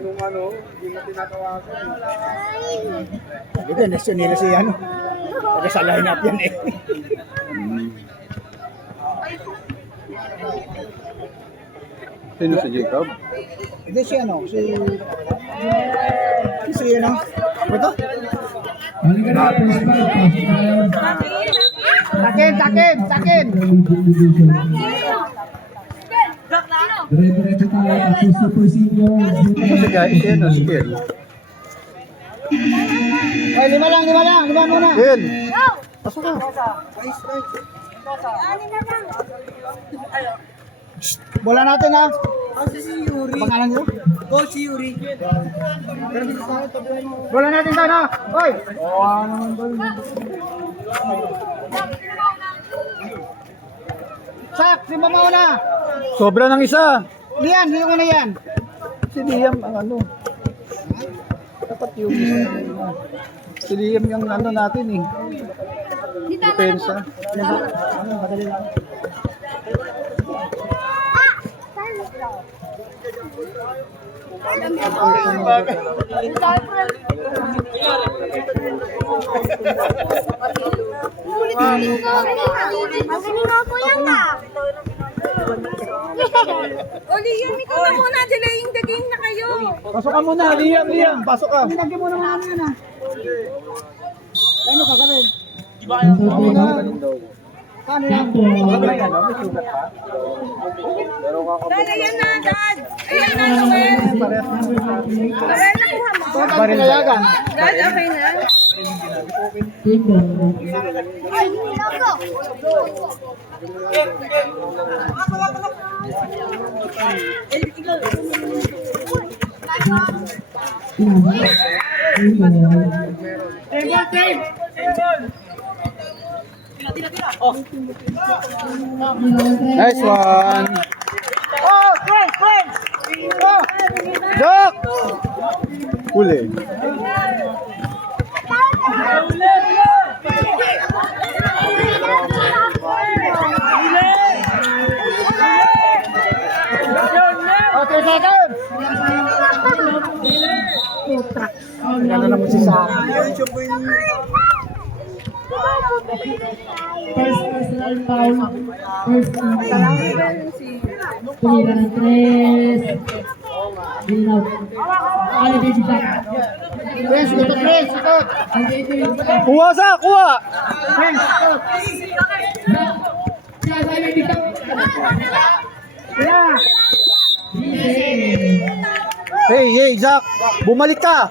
nung ano, hindi mo tinatawagan. Ito, next nila si ano. Kasi sa line-up yan eh. Sino si Jacob? Ito si ano, si ano? Ano to? Takin! Dire-diretso tayo at Super Senior. Si Guy, si ano, si Ken. Ay, lima muna. Ken! Pasok ka. Bola natin ha. Pangalan nyo? Si Yuri. Bola natin sana. Hoy! Ano naman ba? Sak, si Mamauna. Sobra ng isa. Lian, sino ko na yan? Si Liam, ang ano. Dapat yung isa. Si Liam yung ano natin eh. Depensa. Madali lang. Oli, yun, ikaw na muna. Delaying the game na kayo. Pasok ka muna, Liam. Pasok ka. Lagyan mo naman ano yan ha. Ano ka gawin? Paano yan? Dad, ayan na, Dad. Ayan na, Noel. Noel, nakuha mo. Baril pinayagan. Dad, okay na. Ay, logo. Nice one. Oh, friends! Oh! Jack! Huli. Oh, 3 seconds! Gano'n naman si Sam. First personal foul. First personal. Tumira ng 3. Ginaw. Ano baby shot? Friends, ikot, friends, ikot! Kuha sa, kuha! Friends, ikot! Siya sa baby shot. Yeah! Hey, Jack! Bumalik ka!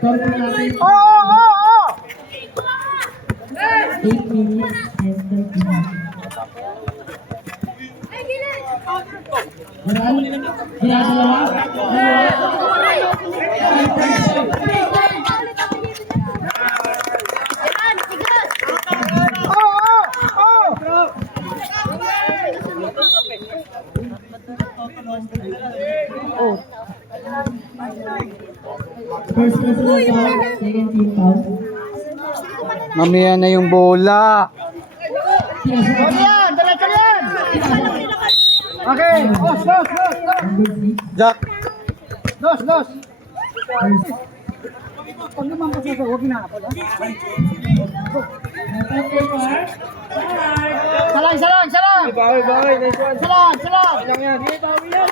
Score po natin. Oh! 8 minutes and 30 seconds. Ginagawa. First personal foul, second team foul. Mamaya na yung bola. Ano yan? Diretso yan! Okay, dos! Number 6. Jack! Dos! Pag naman pa sa huwag na ako. Salang! Bawi. Nice one. Salang! Lang yan. Bawi yan.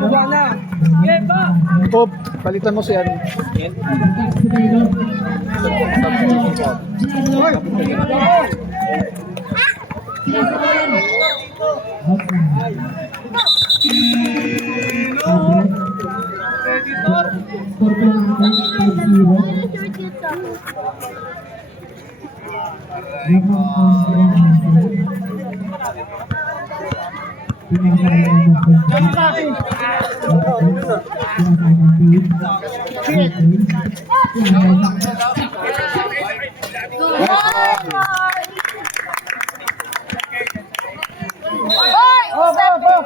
Baba na. Bob, palitan mo si ano.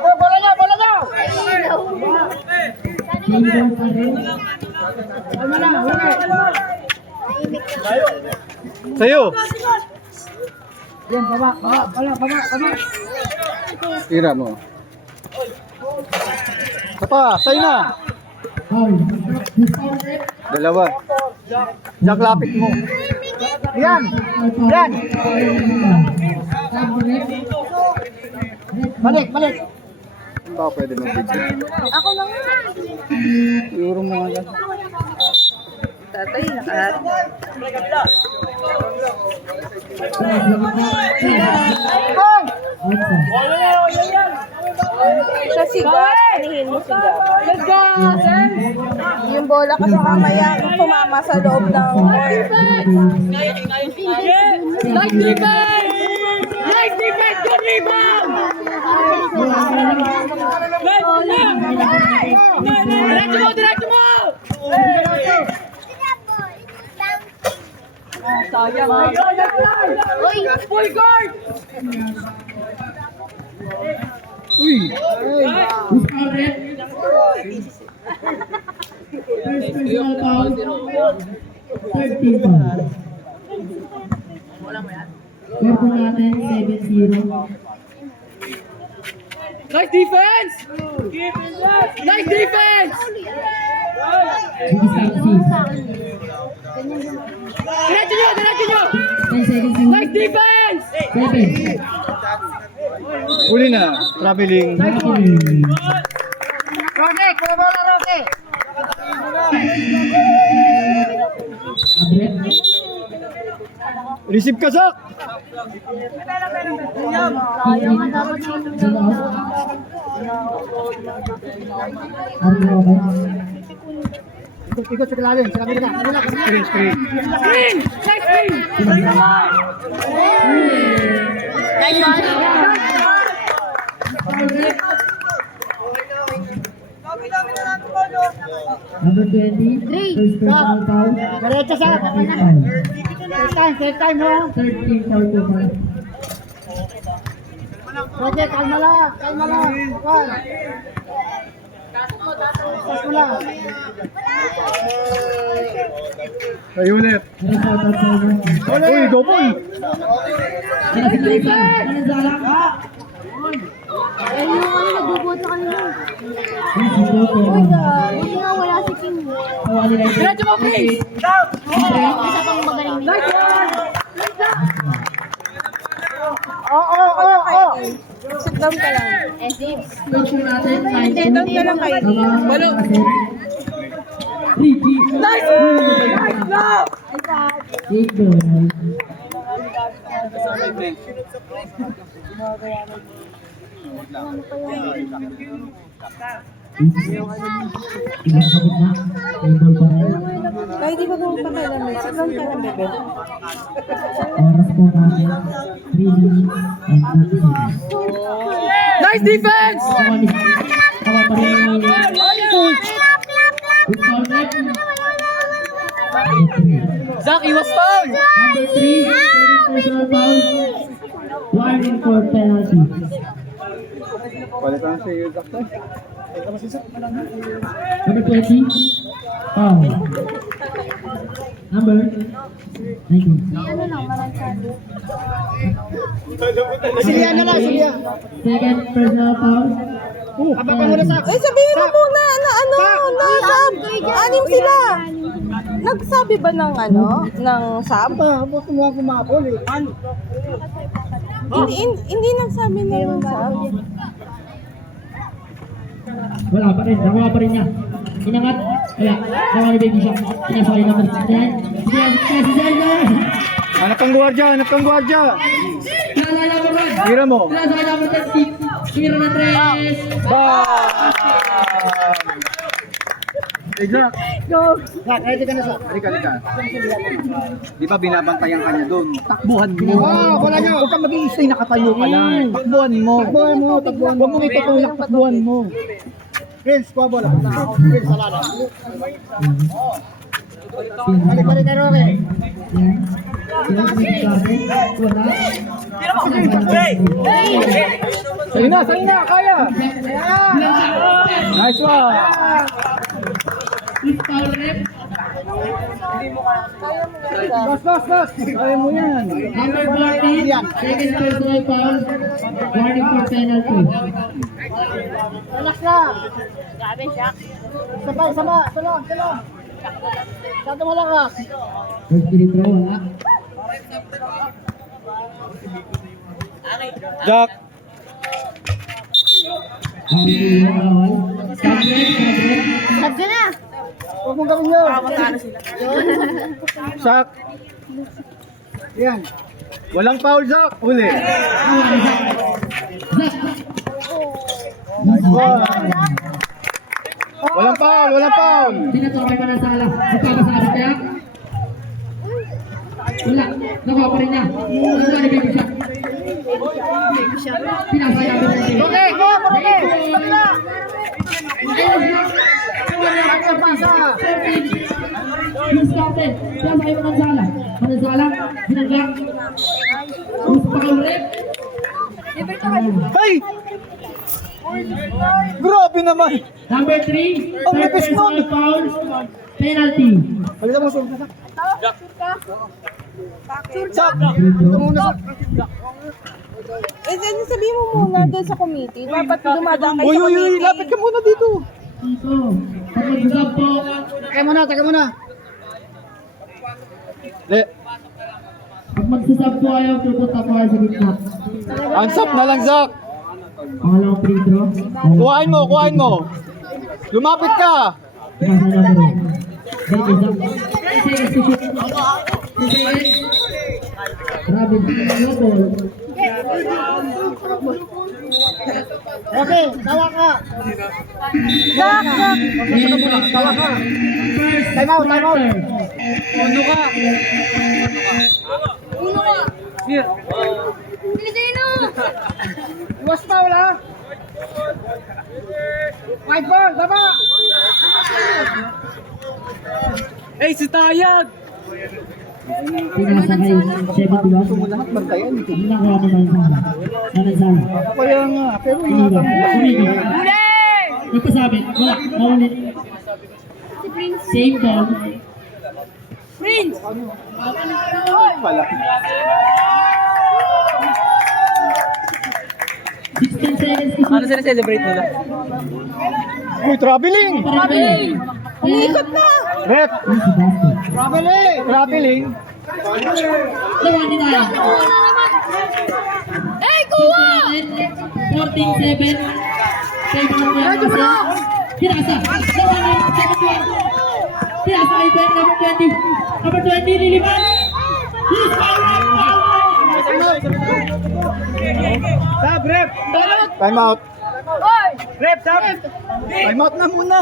Oh, bola niya! Sa'yo. Yan, baba. Tira mo. Kapa, sa'yo na. Foul. Discount rep. Dalawa. Jack, lapit mo. Yan. Yan. Sub rep. Balik. Hindi ba pwede mag-video? Ako lang nga. Siguro mo nga yan. Tatay, nakahat. Outside. Sa sigat, anihin mo sigat. Yung bola kasi mamaya tumama sa loob ng court. Nice defense! Nice defense! Good rebound! Diretso mo! Full guard! Uy! Discount rep. First personal foul. Third team foul. Score natin 7-0. Nice defense! Nice defense! Diretso nyo! 10 seconds in. Nice defense! 7. Uli na. Traveling. Roque, kuha bola, Roque. Abrep. Receive ka, Zach! Ikot sa kalalim, sa kabila. Screen. Screen! Nice screen! Number 20. First personal foul. Diretso sa. First time, no? Third team foul to foul. Roque, kalma lang. Juan. Pas mo lang. Tayo ulit. Diretso at outside. Uy, go ball! Ayun yung ano, nagbubuhat sa kanila. Buti nga wala si King. Diretso mo, please! Isa pang magaling nila. Sit down ka lang. Coach natin, Sit down ka lang kayo. Balo. 3G. Nice! Nice block! 8 goal. Ilang sa gitna. Table pa rin. Kahit di ba pumapakialam eh. Sit down ka lang, bebe. Oras po natin. 3 minutes and 30 seconds. Nice defense! Tawa pa rin ang discount rep. Zach, iwas foul! Number 3, second personal foul. 1 in court penalty. Palitan si Zach. Number 20, foul. Number 19. Ano lang, maransado. Silya na lang, Silya. Second personal foul. Abang ka muna sa. Eh, sabihin mo muna na ano, na sub. Anim sila. Nagsabi ba ng ano, ng sub? Abang kumuha kumapol eh. Hindi nagsabi ng sub. Wala pa rin, nakuha pa rin niya. Inangat, kaya, nakuha ni Baby Shark. Pinasali naman. Yan. Hanap kang gwardiya, Naalala ko ba? Tira mo. Pinasali naman 10-6. Tira na 3. Bam! Exact. Zach, ready ka na sa. Halika. Di ba binabantayan ka niya doon? Takbuhan mo. Wala niya. Huwag kang mag-i-stay, nakatayo ka lang. Takbuhan mo. Huwag mong itutulak, takbuhan mo. Prince, kuha bola. Prince, salala. Balik ka, Roque. Yan. Sila si Baby Shark. Wala. Sa'yo na, kaya. Nice one. Please foul rep. Boss. Kaya mo yan. Number 14, second personal foul. Warning for penalty. Relax lang. Grabe siya. Sama. Sado mo lang ka. First free throw, wala. Jack. Foul yung awal. Subject. Sabi na. Huwag mong gawin yun. Sak. Yan. Walang foul, Jack. Uli. Nice one. Walang foul. Tinatawag pa ng sala. Nagpapasabot kaya? Wala. Nakuha pa rin niya. Nakuha ni Baby Shot. Pinasaya ko rin. Okay, go. Yung scouted. Pinasaya ko ng sala. Manasala. Binaglang. Gusto pa kayo ulit. Hey! Grabe naman. Number 3. Ang nipis nun. Personal foul. Penalty. Palitan mo sulta, Sak. Sak. Ito muna, Sak. Eh, then sabihin mo muna doon sa committee. Dapat dumadaan kayo sa Uy, committee. lapit ka muna dito. Dito. Pag mag-usap po. Taka muna. Le, Pag magsusap po ayaw, pupunta po kayo sa gitna. ansap na lang, Sak. Pangalawang free throw. Kuhain mo. Lumapit ka. Pinasa na mo rin. Baby Zach. Seconds to shoot. 2 seconds. Grabe. No ball. Okay, tawa ka. Tawa ka. First Time out. quarter. Uno ka. Pilipino! Iwas foul, ha? White ball, baba. Si Tayag! Pinasa kay 71. Lahat bantayan. Hindi nakuha mo ng sala. Nanasala. Kaya nga, pero Tumigil. Tumigil. Huli! Nagpasabi. Wala. Naulit. Same ball. Prince! pala. 16 seconds to shoot. Ano sila-celebrate nila? Uy, traveling. Traveling. Umiikot na! Rep. Si basket. Traveling. Lawan ni Naya. Eh, kuha! 14-7. Favorite niya ang kasi. Pinasa. Lawan ni second one. Pinasa kay Ben, number 20. Number 20, liliman. He's foul. Sab, rep. Time out. Oy! Rep, sab. Time out na muna.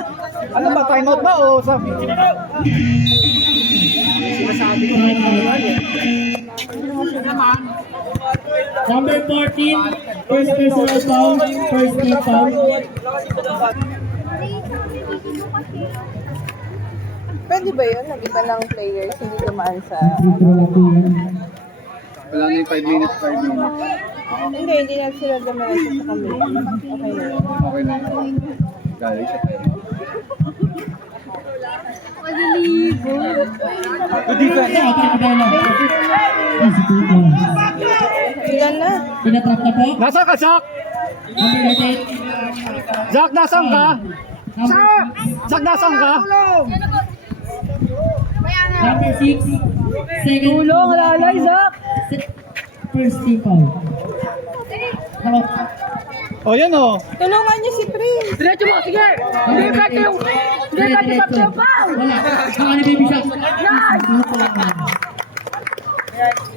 Ano ba, time out ba o sab? Number 14, first personal foul, first team foul. Pwede ba yun? Nag-iba ng players, hindi dumaan sa... Free throw lang po yan. Wala na yung 5 minutes. Hindi na sila dumaan sa committee. Okay na yun. Okay na yun. Galing siya tayo. Ito, pinakabala. Easy to go. Ilan na? Pinatrap na po. Nasaan ka, Sak? Number 88. Jack, nasaan ka? Sak, nasaan ka? Number 6. Second. Tulong, alalay, Zach! First team foul. Ako. O, yan o. Tulungan niyo si Prince. Diretso mo, sige! Hindi pwede yung... Hindi pwede sa piyapang! Wala. Baka ni Baby Shot.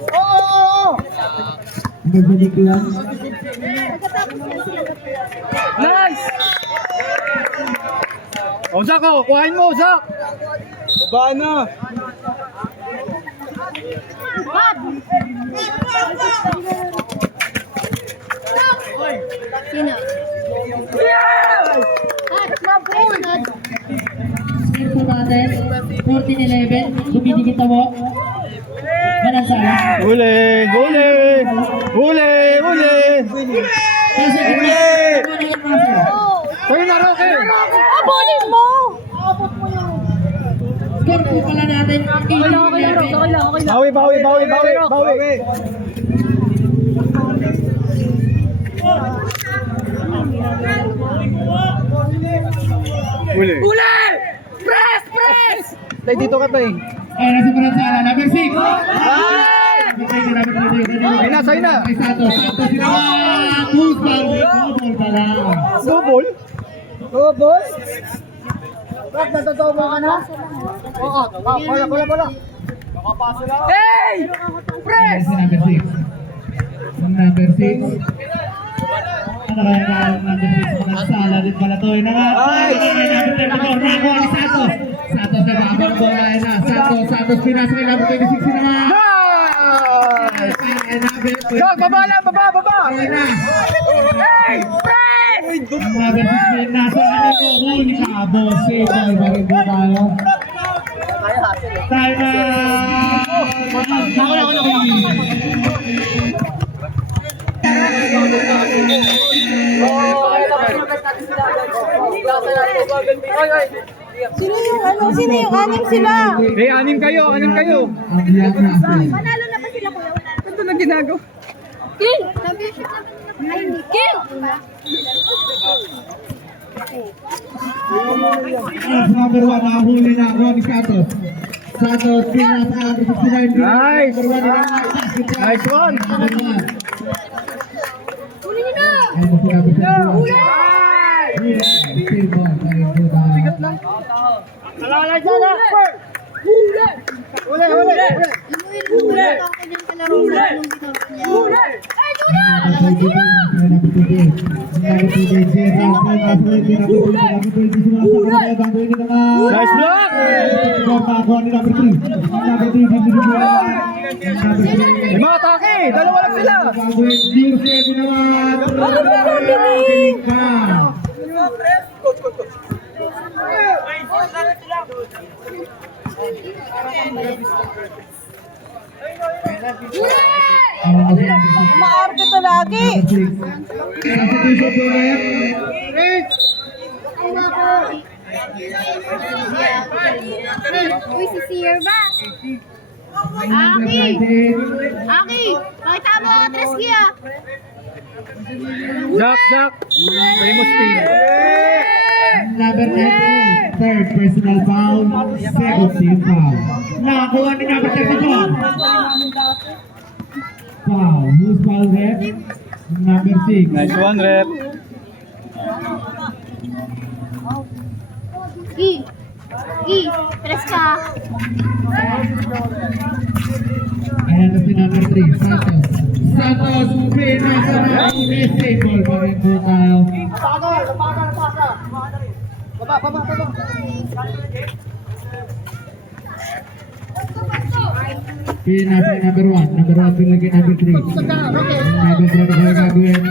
Oo. Number 71. Nice! O, Jack, o. Kuhain mo, Jack. Baba na. Sino? Score po natin. 14-11. Dumidikit na po. Manansala. Huli. Kasi Sa'yo na, Roque. Abulin mo! Abot mo yun. Score po pala natin 18-11. Bawi. Huli. Press! Tay, dito ka, tay. Ay, nasa Peransala, number 6. Ay na, sa'yo na. Ay, Santos sila. Football. Football pala. Double? Bak, natatawa mo ka na? Oo, wala. Hey! Ay, si number 6. Number 6. Ano kaya na number 6? Peransala din pala to. Ay, number 34. Nakuha ni Santos. Santos na ba? Abang bola na. Santos pinasa kay number 26 naman. Go, baba lang, baba. Hey! Press! Number 16 nasa kanino. Huli ka, boss. Save ball pa rin po tayo. Time Sino yung anim sila? Eh, anim kayo. Ang biyak natin. Panalo na ba sila kuya? Ito na ginagawa. King! King! Number 1, nakahuli na ako ni Santos. Santos, pinasa number 69. Nice. Number 1 na Nice one. Huli niyo na! ay mo sinabi sa Huli! Save ball pa rin po tayo. Alalay dyan na! Huli! Huli! Huli! Huli! Ay, Juna! Nice block. May mga atake. Dalawa lang sila. Umaarte to lagi! Uy, si Sir ba? Aki! Pakita mo ang Treski ah! Jack. Famous team. Number 19, third personal foul, second team foul. Nakakuha ni number 34. Foul. Who's foul rep? Number 6. Nice one, rep. Treska! Ayan na si number 3, Santos. Santos, pinasa na save ball pa rin po tayo. Baba. Pinasa ni number 1. Number 1 pinagay number 3. Number 3 pa kayo gagawin.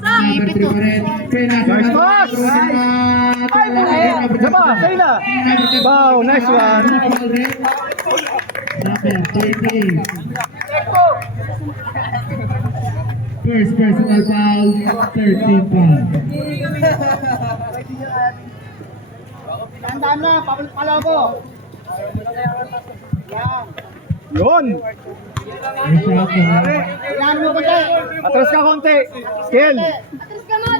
Number 3 pa rin. Pinasa Nice na pass! Jaba, sa'yo na. Wow, nice one. Number 38. First personal foul, 13 foul. Tandaan na, palabo. Yun. Nice shot, Yan mo ba tayo? Atras ka konti. Skill. Treska mo!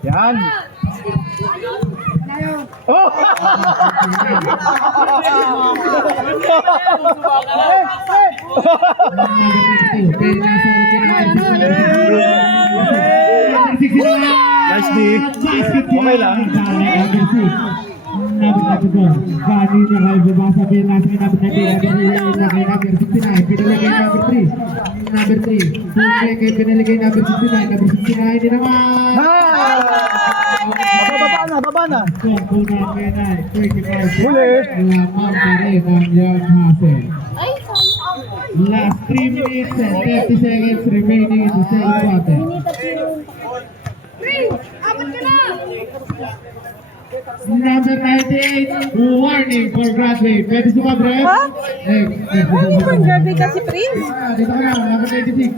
Yan. Oh! Nice D. Okay lang. Gani niya kayo babasa pinasa kay number 19, kay number 69, pinaligay number 3. Number 3, pinaligay number 69, number 69 din naman. Baba na. Kung namin ay 35. Huli. Lamang pa rin ang Young Hassel. Ay, Last 3 minutes and 30 seconds remaining in the second quarter. abot ka na! Number 98, warning for graduate. Pwede sumabre? Ha? Grabe ka si Prince? Dito ka na, number 96.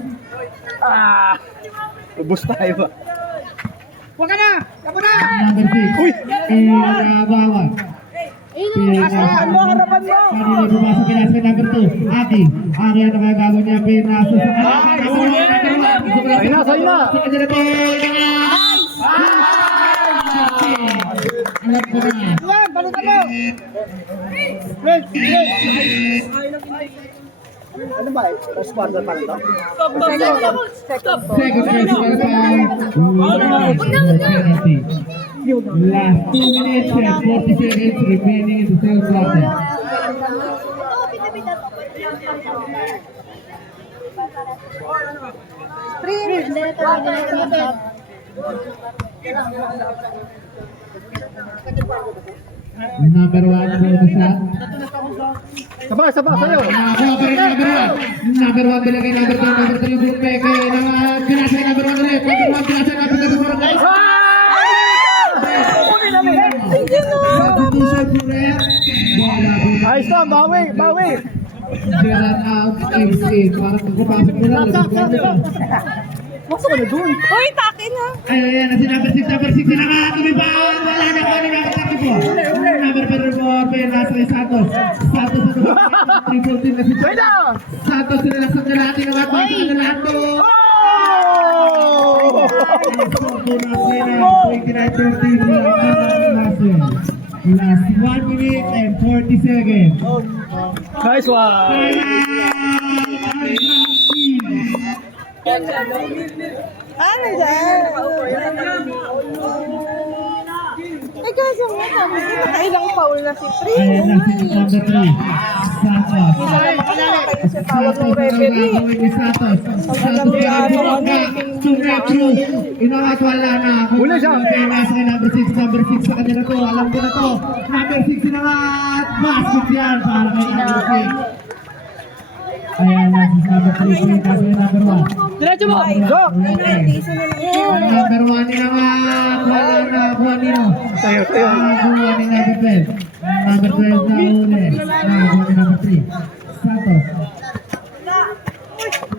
Ubus tayo ba? Huwag ka na! Kapo na! Number 6. Uy! Bawal. Ayun Ano ang harapan mo? Kanina pumasok kina sa number 2. Aki. Aki ang nakagago niya. Pinasa sa Sa'yo na, sa'yo na. Sa kanya na po. Alam ko na. Ano ba? First quarter pa lang to? Second personal foul. Penalty. Last 2 minutes and 40 seconds remaining in the third quarter. Number 1 for the shot. Sabay, sa'yo. Number 1 bilagay, number 2, number 3 yung peke. Pinasa number 1 ulit. Number 1, pinasa number 2 guys. Substitution for red. Bola. Ayos na, bawi, bawi. Gerard out, MC. Parang pagkapasok mo lang. Masok ka na dun. Uy, takin ha. Ayan, si number 6 na nga. Tumibaan. Wala na ko. Ano na ako po? Number 4, Penas kay Santos. Santos na triple team na si Sa'yo na. Santos sinalasak na natin ang atbang sa Nalando. Last 1 minute and 40 seconds. Nice one. Ano dyan? Ay, kaso nga, sabi ko, nakailang foul na si Pri. Ayan na si number 3. Santos. Kayo siya tawag ng referee. Santos. Santos. Inangat wala na. Huli siya. Kaya nasa kay number 6. Number 6 sa kanya na to. Alam ko na to. Number 6 inangat. Basket yan para kay number 6. Ayan na si number 3. Kasi number 1. Diretso mo. Go. Number 1 inangat. Wala na. Juanino. Sa'yo, sa'yo. Nakakuha ni number 12. Number 12 na uli. Nakakuha ni number 3. Santos.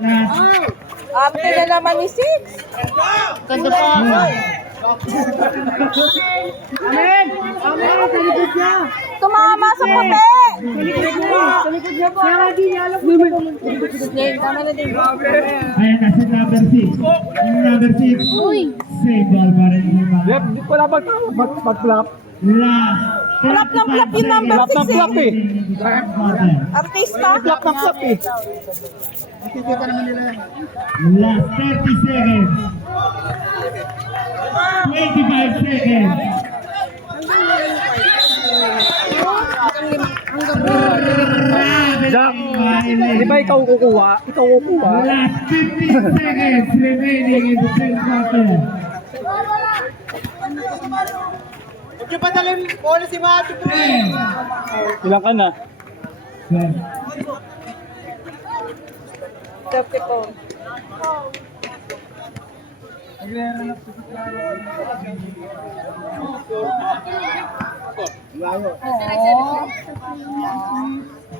Last. Ate na naman ni Six. Ganda pa. Tumama sa puti. Tama na din. Ayan na si number 6. Number 6. Same ball pa rin. Yep, wala mag-flap. Last. Flap ng flap yung number Flap ng 6 flap eh. eh. Artista. Flap ng flap eh. Last 30 seconds. 25 seconds. Jack, di ba ikaw kukuha? Ikaw kukuha. Last 15 seconds remaining in the third quarter. Huwag niyo padalhin bola si Mati. 10. Ilan ka na? 12. Capticon.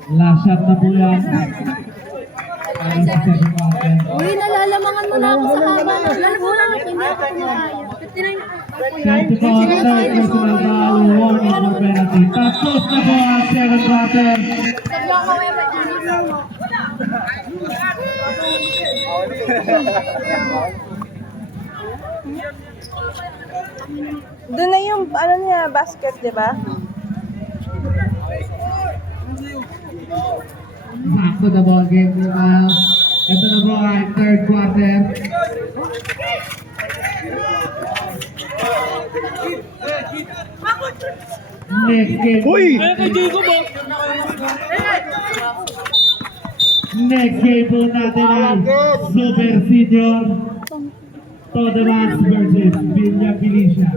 Last shot na po yan. Para sa second quarter. Uy, nalalamangan mo na ako sa haba. Wala, hindi ako kumakain. 30 quarter, personal foul, warning for penalty. Tapos na po ang second quarter. Doon na yung ano niya, basket, di ba? Back to the ball game now. Ito na po ang third quarter. Next game. Uy! Next game po natin ang Super Senior Todemas versus Villa Felicia.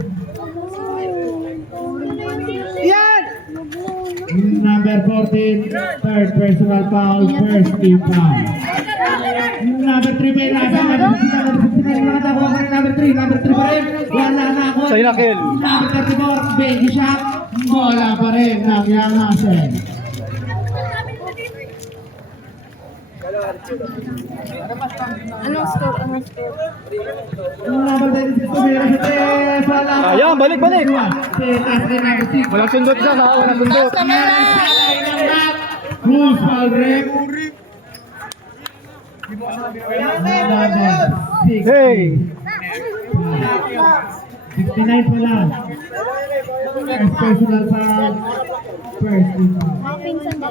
Number 14, third personal foul, first team foul. Number 3 may nasa, number 3 pa rin, wala na ako. Sa'yo na, Kel. Number 34, baby shot, bola pa rin ng Young Hustle. Anong score? Anong score? Number 36, tumira sa 3. Wala. Ayan, balik. Taas rin number 6. Walang sundot dyan ha, walang sundot. Who's foul rep? Hey! 69 pa lang. First personal foul. First team foul. Pinsan ba?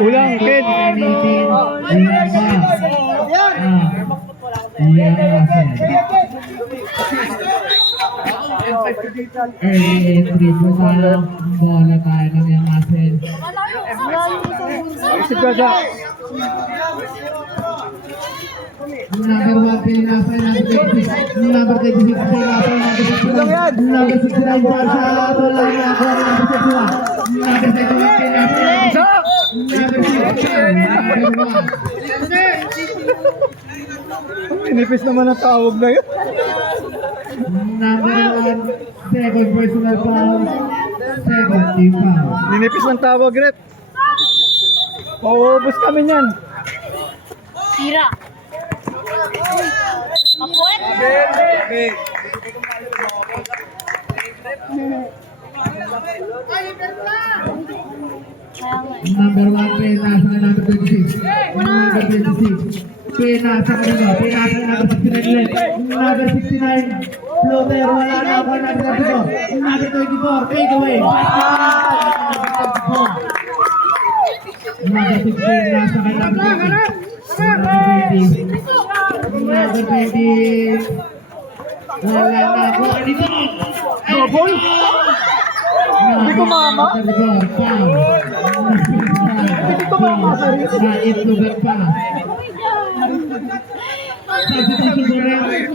Ulang, Kid. Early entry po sa bola tayo ng yung muscle. Isip ka siya. Number 1 Pinasay, number 26, number 26 Pinasay, number 69 para sa bola niya ako, number 61, number 71 Pinasay, number 6, number 1. Inipis naman ang tawag na yun. Number 1, second personal foul, second team foul. Ninipis ng tawag, Rep. Mauubos kami niyan. Tira. Kapuet? Number 1 Pinasay, number 26, number 26. Pinasa number 69 number 69 floater, wala na ako, number 24, number 24, take away. Number 16, nasa kay number 20. Number 20, wala na ako, dito. Double? Hindi tumama? Hindi tumama, sorry. Itlugan pa. Substitution for him.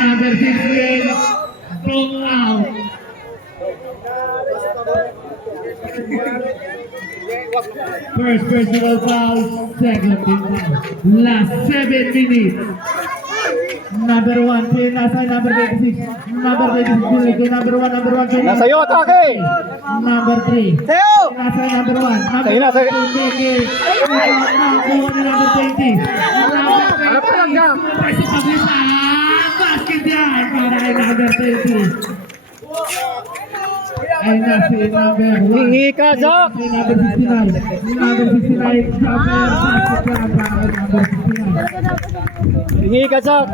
Number 16, thrown out. First personal foul, second team foul. Last 7 minutes. Number 1, Pinasay, number 26. Number 26, number 1, Pinasay. Nasa iyo, atake! Number 3. Teo! Pinasay, number 1. Sa'yo na, sa'yo. Number 20. Ano pa lang ka? Basket yan para kay number 20. Ay na si number 1. Hingi ka, Jack! Si number 69. Number 69. Number basket yan para kay number 69. Hingi ka, Jack!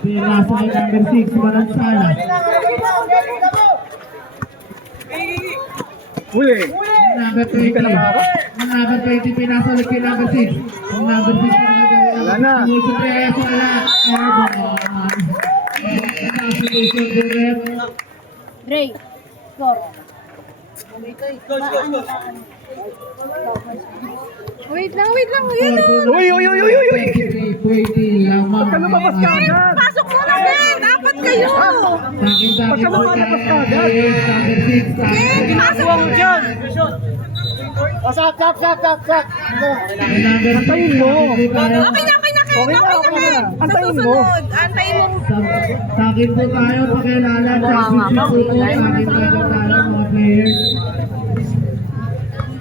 Pinasay number 6. Walang sala. Huli! Number 20. Number 20. Pinasay ulit kay number 6. Number 6. Wala na. Multiple wala. Airborne. Substitution for rep. Ray. Score. Wait lang. Ayan o. Uy! 20 lamang. Pagka lumabas ka agad! Pasok mo na, Ben. Dapat kayo. Takin-takin po ka. Number 6. Pasok mo dyan. O, sak! Antayin mo. Okay na. Okay na. Antayin mo. Antayin mo. Takin po tayo. Pakilala. Championship po po. Takin tayo mga players.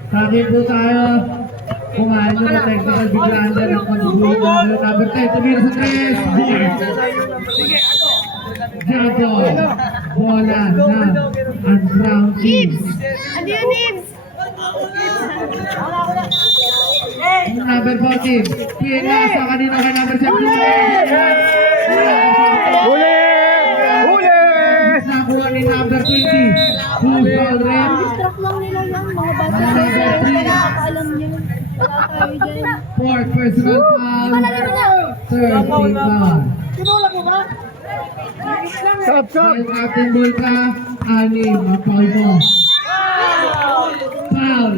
Takin po tayo. Kung ano na technical biglander ang pag-uulong. Number 10. Tumira sa 3. Jump ball. Bola na ang brown team. Ano yun, Nibs? Number 14. Pinasa kanina kay number 17. Huli! Nakuha ni number 20. Who's foul rep? Distract lang nila yan. Mga bata sila. Nakakaalam niyo. Wala tayo dyan. Fourth personal foul. Third team foul. Sap! Dahil captain ball ka, anim ang foul mo. Foul.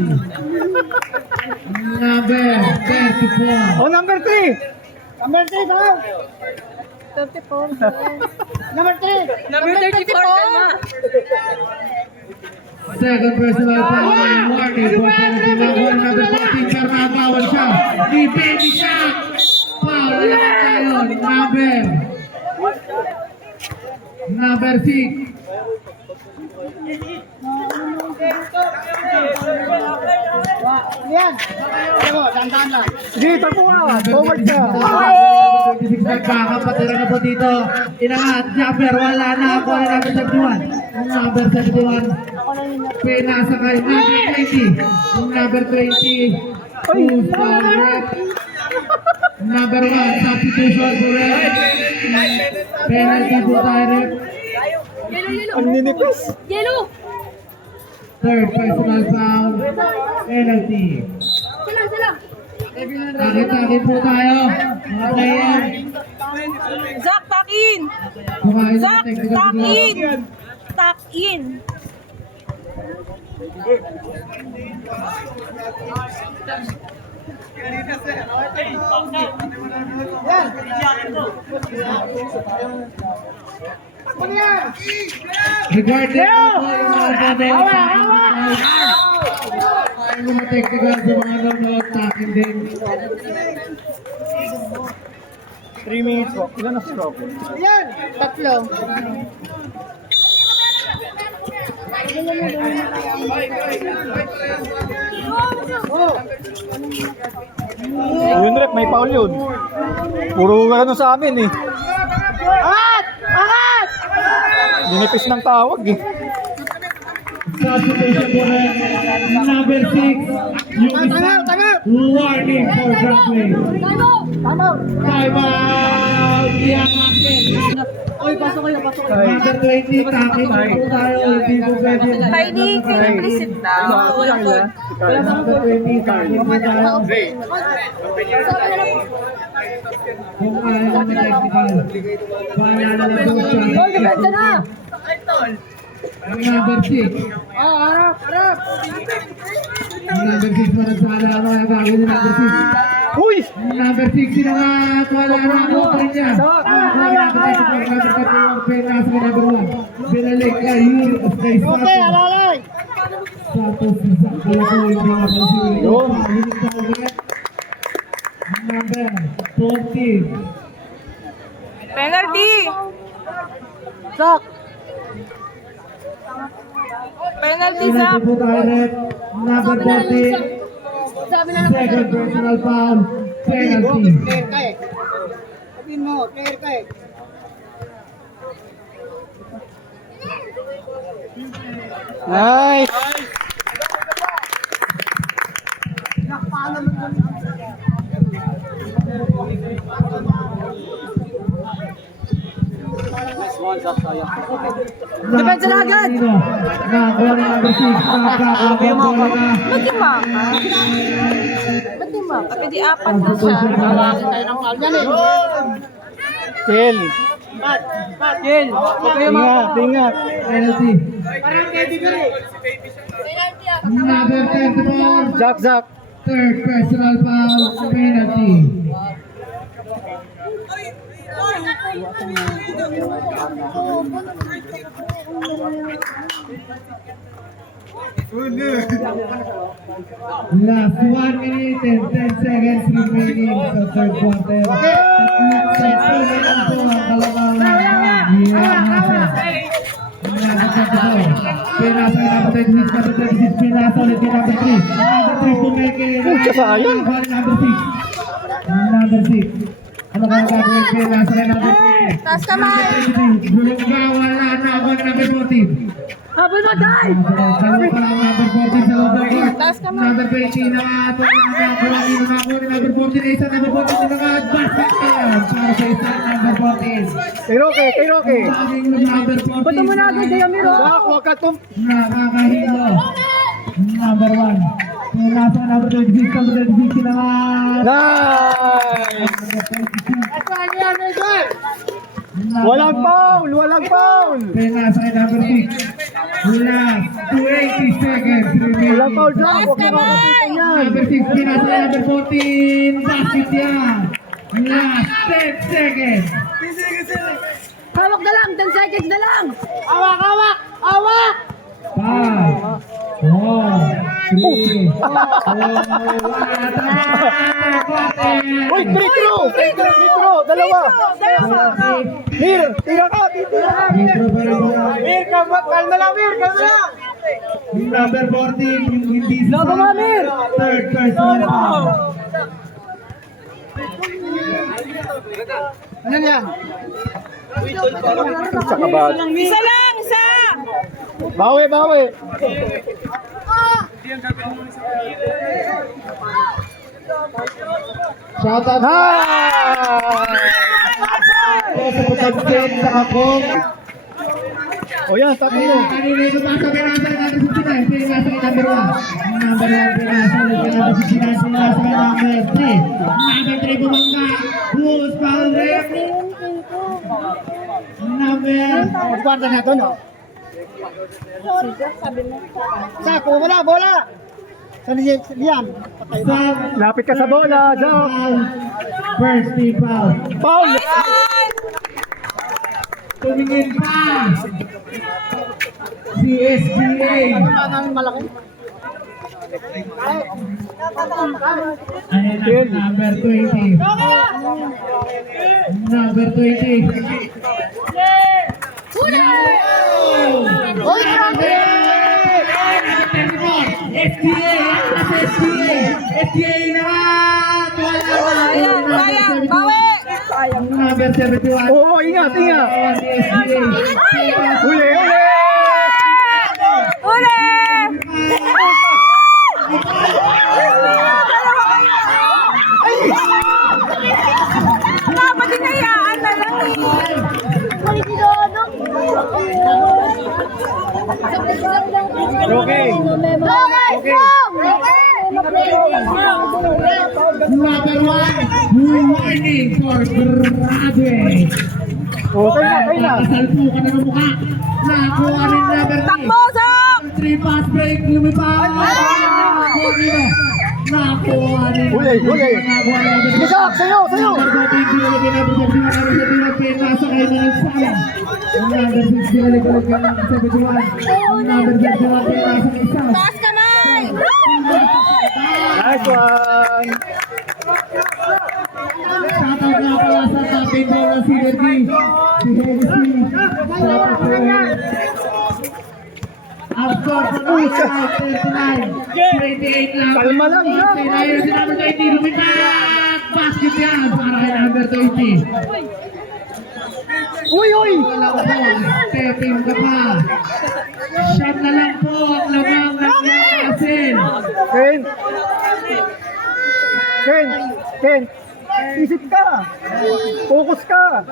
Number 34. O, number 3! Number 3 ba? 34. Number 3! Number 34. Second personal foul. Warning for penalty. Nakuha number 14. Pero nakabawan siya. Depende siya. Foul. Alam tayo. Number 6. Yan. Ano mo, dandan lang. Sige, tapo ka. Forward ka. 26 nagkakapatira na po dito. Inangat, Jumper, wala na ako na number 71. Number 71. Pinasakay, number 20. Number 20. Who's correct? Number 1, substitution correct. Penalty po tayo rep. Ang ninipis. Yellow. Third personal foul. Penalty. Sila. Takit-takit po tayo. Mga player. Zach, tuck in. Kumain ng Zach, technical tuck foul. in. Tuck in. Regarding yung mga technical sa mga nanonood sa akin din. 3 minutes po. Ilan na stroke? Yan. Tatlo. Yun rep, may foul yun. Puro ano sa amin eh. Angat! Angat! Dinipis ng tawag eh. Substitution po rin. Number 6. Yung isang warning for drug play. Tama. Time out! Iyan natin. Number 20, takip po tayo. Hindi po pwede. Heidi, can you please sit down? Number 20, takip po tayo. Kung ayaw ng technical. Paalala na po siya. Ang number 6. Harap. Ang number 6 pa nagsala ako. Ang bago ni number 6. Uy! Ang number 6 sinangat. Wala na ako pa rin niya. Number 1. Binalik kay Yul. Kay Sato. Okay, alalay. Sato si Sato. Yung mga pansin. Yun. Number 14. Penalty. Zach. Penalty, Penalty Zach. po tayo rin. Number 14. Second personal foul. Penalty. Player ka eh. Sabihin mo, player ka eh. Nice! Depensa na agad! Nakakuha ng number 6. Nakakakuha na. Ba't di mapa? Ba't di mapa? Pwede apat na siya. Tawagin tayo ng foul yan eh. Kill! Kill. Ingat, ingat! Penalty. Parang Teddy Bear eh. Number 34. Zach! Third personal foul. Penalty. Last 1 minute and 10 seconds remaining sa third quarter. Tatlong minutes po ang kalabang Pinasa yung number 36, number 36, pinasa ulit yung number 3. Number 3 pumeke. Pucha, sayang. Number 6. Number 6. Ano ka gagawin? Pinasa yung number 3. Taas kamay. Bulong ka, wala na ako ng number 14. Habol mo, Day! Number 14 sa loob ng court. Taas kamay. Number 20 na ito ang nakakuha ni number 14 na isa, number 14 na basket yan para sa isa number 14. Kay Roque! Laging number 14. Bato mo na agad, Dayamiro. Zach, huwag ka tum... Nakakahilo. Number 1. Kung nasa number 26, number 26 sila nga. Nice! Ito ano yan, Major? Walang foul! Walang foul! Pinasa kay number 6. Last 20 seconds remaining. Walang foul, Zach! Huwag mo makakapitan yan! Number 6, pinasa kay number 14. Basket yan. Last 10 seconds. Hawak na lang, 10 seconds na lang. Awak! 5, 4, 3. Uy, free throw! Free throw! Dalawa! Mir, tira ka! Tira ka! Mir, kalma lang, Mir! Kalma lang! Yung number 14, yung hindi sa third person. Ano yan? Isa ka ba? Isa lang, isa! Bawi, bawi! Shout out sa pagkaksin sa akong. O yan, sabi mo. Kanina ito pa sa pinasa natin sa Pinas. Pinasa kay number 1. Number 1 pinasa. Pinasa si Pinas. Pinasa kay number 3. Number 3 bumangga. Who's foul rep? Number. Magkwarta na ito, no? Sako, wala, bola! Saan yan? Sam. Lapit ka sa bola, Jack! First team foul. Paul! Tumingin pa. Si SGA. Malaki. Ayan ang number 20. Number 20. Uy, grabe! SGA naman! Sayang, sayang, bawi! Number 71. Oo, ingat, ingat! Huli, huli! Uli! Dapat hinayaan na lang eh. Okay. Number 1, warning for grabe. O, tayo na. Salpukan na ng mukha. Nakuha rin number 3. Takbo, Sok! 3 pass break, lumipad. Nakuha rin. Huli, huli. Isa, sayo, sayo! Taas kamay! Nice one! Shoutout nga pala sa taping ball ng Synergy. Si Hennessy. Shoutout po. Ang score sa 39, 28 lang. Kalma lang, Jack. Ayun si number 20, lumipad. Basket yan para kay number 20. Uy, uy! Wala po, stepping ka pa. Shot na lang po ang lamang ng Yasin. Ken! Ken! Ken! Isip ka! Focus ka!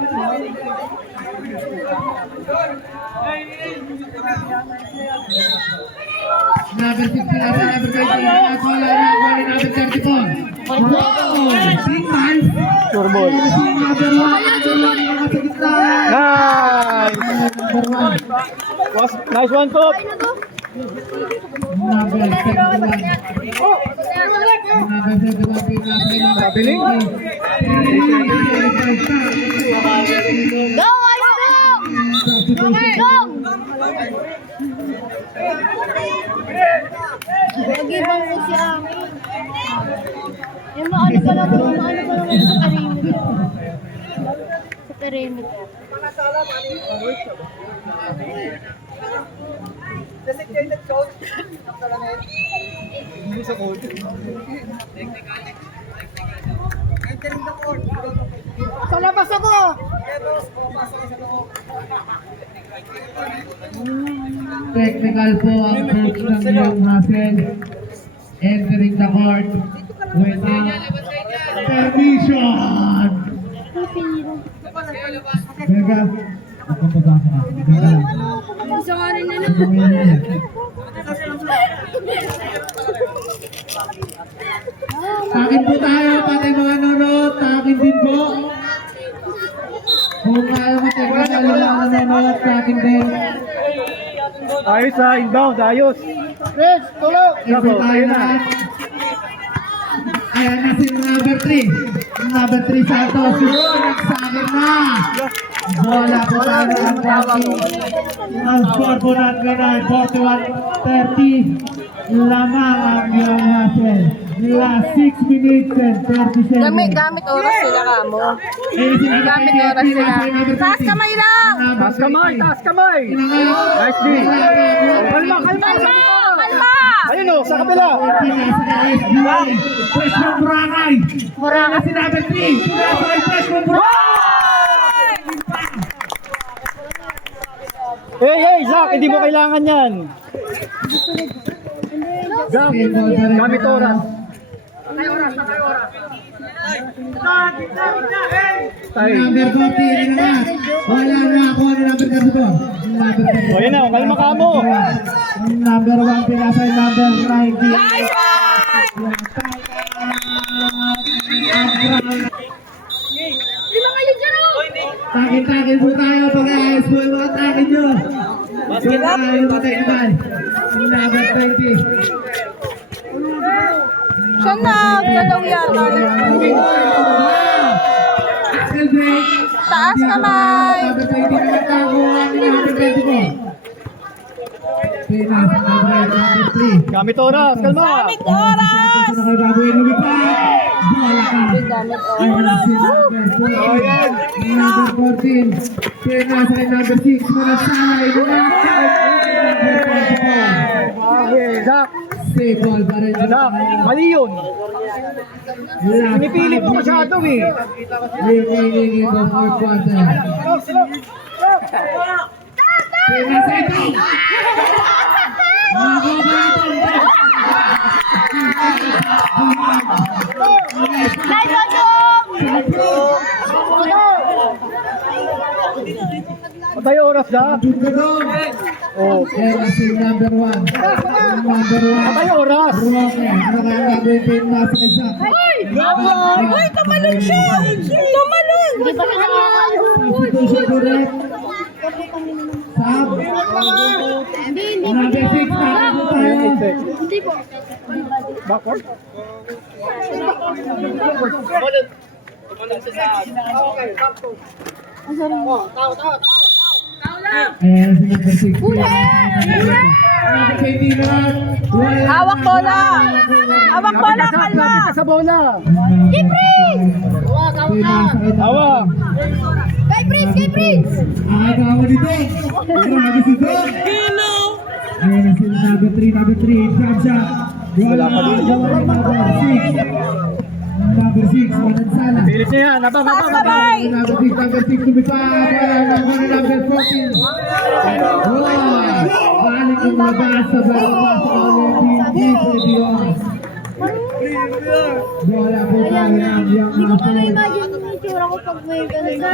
Number 16 na sa number 20. Nakakola na ako ni number 34. Wow! Big man! Sure ball. Si number 1. Sa gitna. Nice! Number 1. Nice one, Top! Number 71. Number 71. Kabiling. Go, Ice Go! Go! Mag-ibang ko si Ami. Yung maano pa lang sa perimeter. Sa perimeter. Designated coach. Sa coach. Sa labas ako! Technical po ang coach ng Young Hassel. Entering the court without permission. Mega. Ako pa ba ka? Mega. Isa nga rin nila. Takin po tayo, pati mga nanonood. Takin din po. Kung ayaw mo technical yung mga nanonood, takin din. Ayos ha, inbound, ayos. Chris, tulog! Ito tayo Ayun na. na. Ayan na si number 3. Number 3 Santos. Nagsagin na. Bola po tayo ng Rocky. Ang score po natin ay 41-30. Lamang ang Young Hustle. Last 6 minutes and 30 seconds. Gamit oras sila ka mo. Gamit oras sila. Taas kamay lang! Taas kamay, taas kamay. Nice D. Kalma, kalma. Kalma! Ayun o, sa kabila. Freshman Boracay. Boracay si number 3. Boracay Freshman Boracay. Hey, hey, Zach, hindi mo kailangan yan. Zach, gamit oras. Tayo. Number 40 na. Wala na ako ng number 32. O yun na, kalma ka mo. Number 1 pinasa number 90. Nice one! Lima kayo dyan o! Takin-takin po tayo pag-ayos po yung mga takin nyo. Basket up! Number 20. Siya na, galaw yata. Axel break. Taas kamay! Number 20 na nagkakuha ni number 24. Pinasa number 3. Gamit oras, kalma. Gamit oras! Ano kayo gagawin? Lumipat! Bola ka! Gamit oras. Ayan si number 14. Number 14. Pinasa kay number 6. Manasay. Zach, Safe ball pa rin. Zach, mali yun. Pinipilit mo masyado eh. Remaining in the fourth quarter. Pinasa ito! Patay oras, Zach. Oh, Kaya si number 1. Number 1. patay oras. Roque. Ano kaya gagawin pinasa kay Zach? Uy, tumalon siya! Tumalon! Hindi ba Substitution direct. Sab. Number 6. Ano tayo? Hindi po. Backward. Ayan si number 6. Hawak bola! Hawak bola, kalma! Lapit ka sa bola. Tawa. Kay Prince! Agawa ni Don. Grabe si Don. Ayan na si number 3. Number 3. Jump shot. Wala pa din. Number 6. Manansala. Pilit niya yan. Abang, Taas abang, abang. kamay! Number 6, number 6, lumipad. Wala number 14. Wow! Balik ang labas sa barabas sa Hindi pwede yun. Bola po tayo ng Young Hindi ko pa Hustle. na-imagine yung itsura ko pag may ganun na.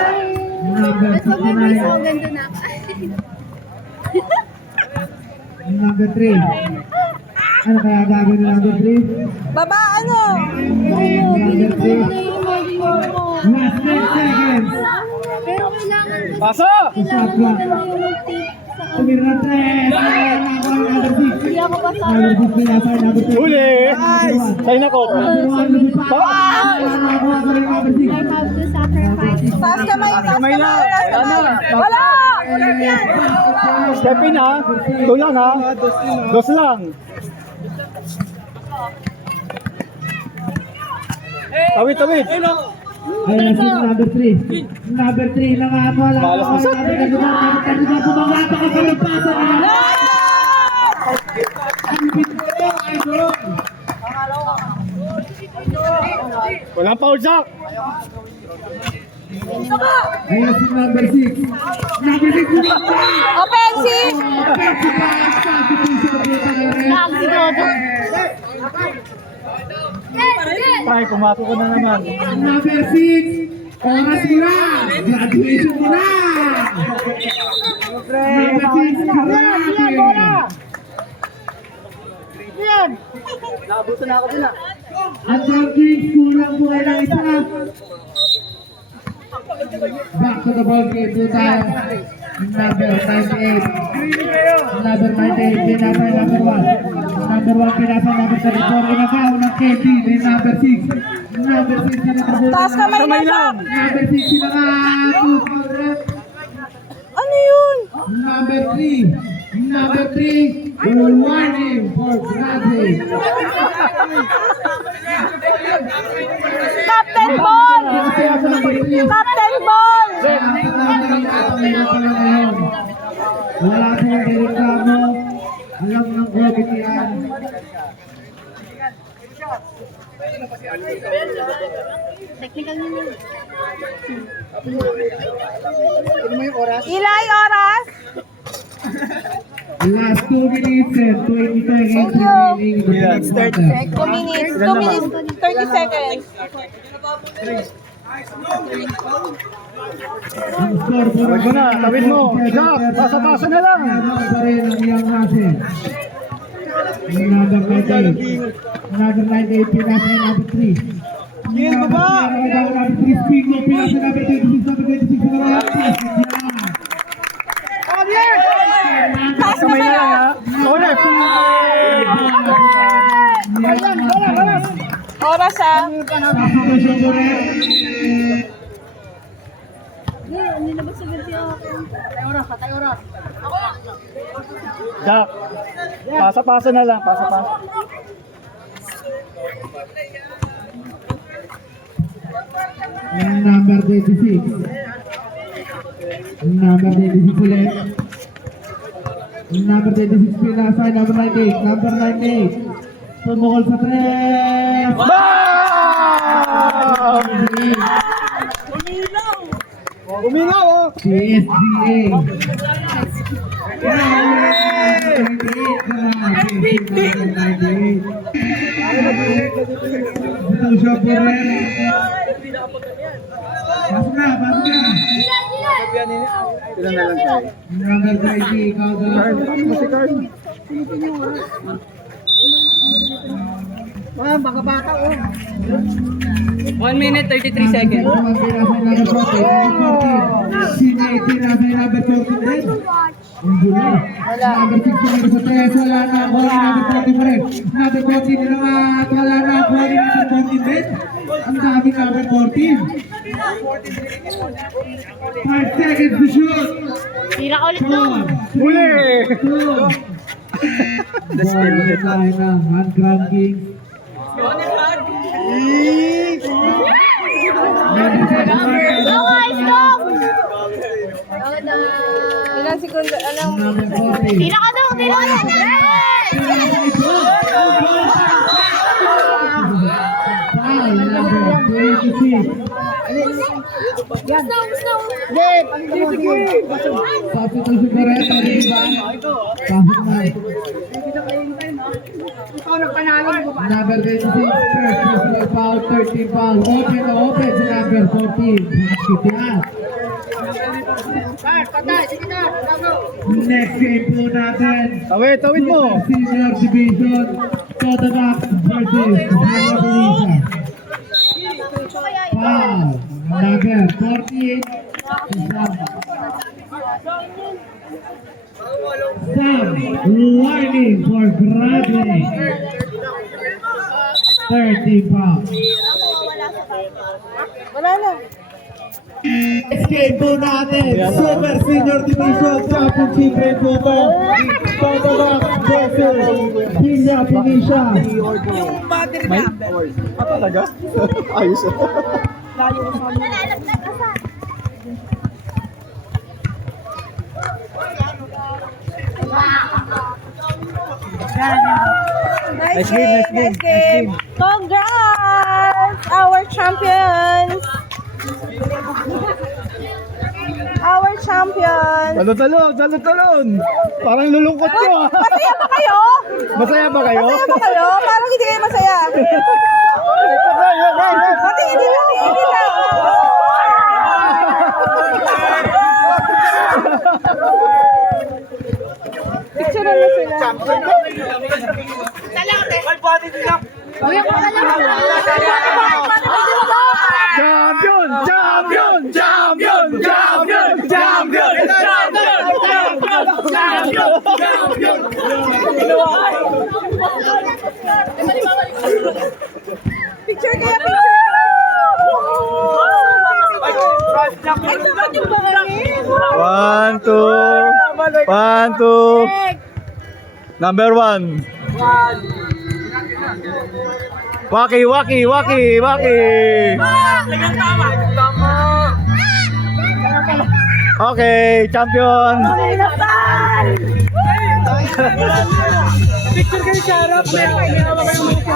Number At pag may voice ako, 59. ganito na. Number 3. Ano kaya gagawin ng number 3? Baba, ano? Oo, hindi ko pa na-imagine ko. Last 10 seconds. Pero kailangan ko Pasa! Shot clock. yung tip sa Tumira na 3. Wala ako ng number 6. Hindi ako basta. Number 6 pinasa number 3. Huli! Sign ako. Number 1 lumipad. Wala ako ng number 6. I have to sacrifice. Taas kamay, taas Kamay kamay! na. Taas Wala kamay. na. Wala! Ulit yan! Step in ha. Ito lang ha. Dos lang. Tawid, tawid. Ayan si number 3. Number 3 na nga po. Wala Balas ako mo sa- ng number 3. Number 3 bumangata ka sa lagpasan. Ang pinto ay doon. Walang foul, Zach. Ayan si number 6. Number 6 bumangata. Offensive! Tay, pumasok ko na naman. Number 6. Oras mo na. Graduation mo na. Number 6. Grabe. Nabuto na ako din ah. At ang Kings kulang po ay ng isa. Back to the ball game po tayo. Number 98. Number 98, pinapay number 1. Number 1, pinapay number 34. Inagaw ng KP, may number 6. Number 6, pinapay Taas kamay na, Jack. number 6, pinaka-2. Ano yun? Number 3, warning for graduate. Captain Ball! Captain Ball! Wala kang direktamo. Alam ng COVID yan. Ilay oras? Last 2 minutes and 20 seconds remaining. 2 minutes. 2 minutes, 30 seconds. Ang score po Tawid mo na, tawid mo. Jack, pasa-pasa na lang. pa rin ang iyong nasin. Number 98. Number 98, pinasa number 3. Gil, baba. Number 3, Spingo, pinasa number 26, number 26, number 26. Taas Kamay kamay na lang, na. ha? Ulit. Oras ah. Pasok ko rin. Jack, pasa-pasa na lang, pasa-pasa. Number 26. Number 26 ulit. Number 26 pinasa, number 98. Number 98. Pumukol sa 3. Bam! Uminaw, oh. CSGA. Ito siya po rin. Pasok na, pasok na. Ilan na lang tayo? Number 30, ikaw daw. Si Carl. Ah, baka bata, oh. 1 minute 33 seconds. Number 14. Sino ay pinasa number 14 din? Wala. Number 6 number sa 3. Wala na ang ball. Number 14 pa rin. Number 14 din naman. Wala na ang ball. Number 14 din. Ang dami number 14. 5 seconds to shoot. Tira ka ulit no. 4, Uli! 2. Ball tayo na. Hand cranking. Ilang segundo, anong... Number 14. Tira ka daw, tira ka daw. Foul number 26. Substitution ko rin. Pasok na. Number 26, first personal foul, 13 foul. Open na open sa number 14. Kitias. Next game po natin. Tawid mo. Senior Division, Totonac versus Manila. Foul, number 14. Sam, warning for grabbing. 30 foul. Wala na. Escape po natin, Super Senior Division Championship rin po ito. Totonac versus Villa Benicia. Talaga? Ayos. Nice game. Congrats! Our champions! Our champions! Talon. Parang lulungkot nyo, ah. Masaya ba kayo? Masaya ba kayo? Masaya ba kayo? Parang hindi kayo masaya. Patingin lang. Picture na sila. Champion! Picture kaya, picture. Ay, dapat yung bangin. 1, 2. 1, 2. Number 1. Waki, waki, waki, waki. Okay, champion. Picture kayo sa harap. Kaya ginawa kayo mga